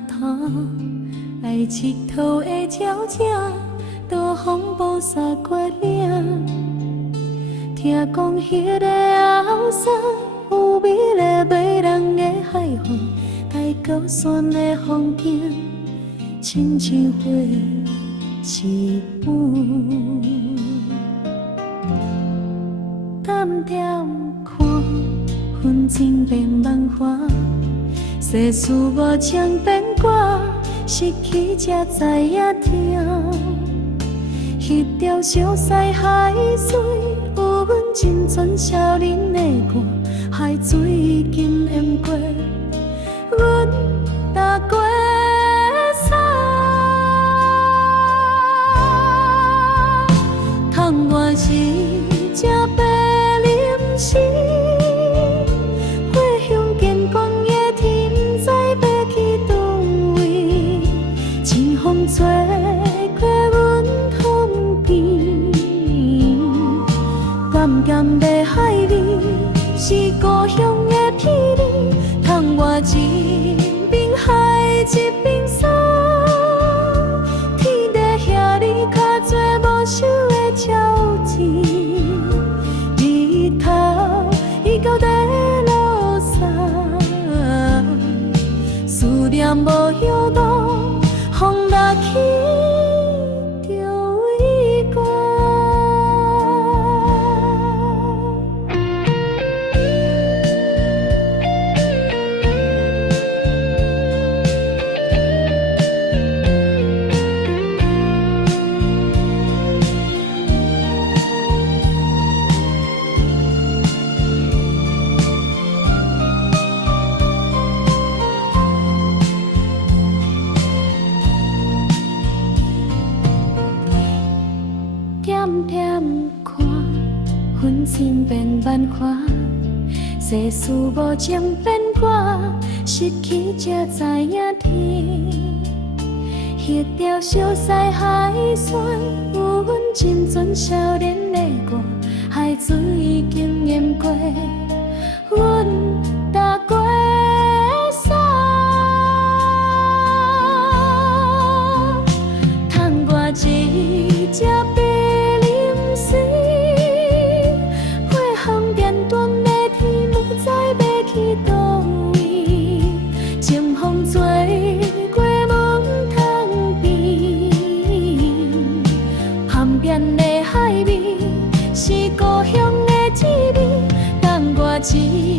滩，爱佚佗的鸟只，都风暴洒过岭。听讲迄个后山有美丽迷人的海岸，大高山的风景，亲像画一本。淡淡看，风情变万花，世事无情变卦，失去才知影疼。迄条小西海水，有阮真纯少年的歌，海水已经淹过阮踏过山。窗外是只白临时，花香见光的天，不知要去倒位？清风吹过阮窗边，咸咸的海味是故乡的片语。窗外一边海一边山，天地遐里较多无收的鸟字，日头已到地落山，思念无摇动，风拉起就遗光。点点看，风情变万花，世事无情变卦，失去才知影疼。迄条小西海线，有阮真纯少年的歌，海水已经淹过阮踏过山。窗外一只白临时，花香点断的天，不知要去倒位？清风吹过门窗边，旁边的海味是故乡的滋味。等我一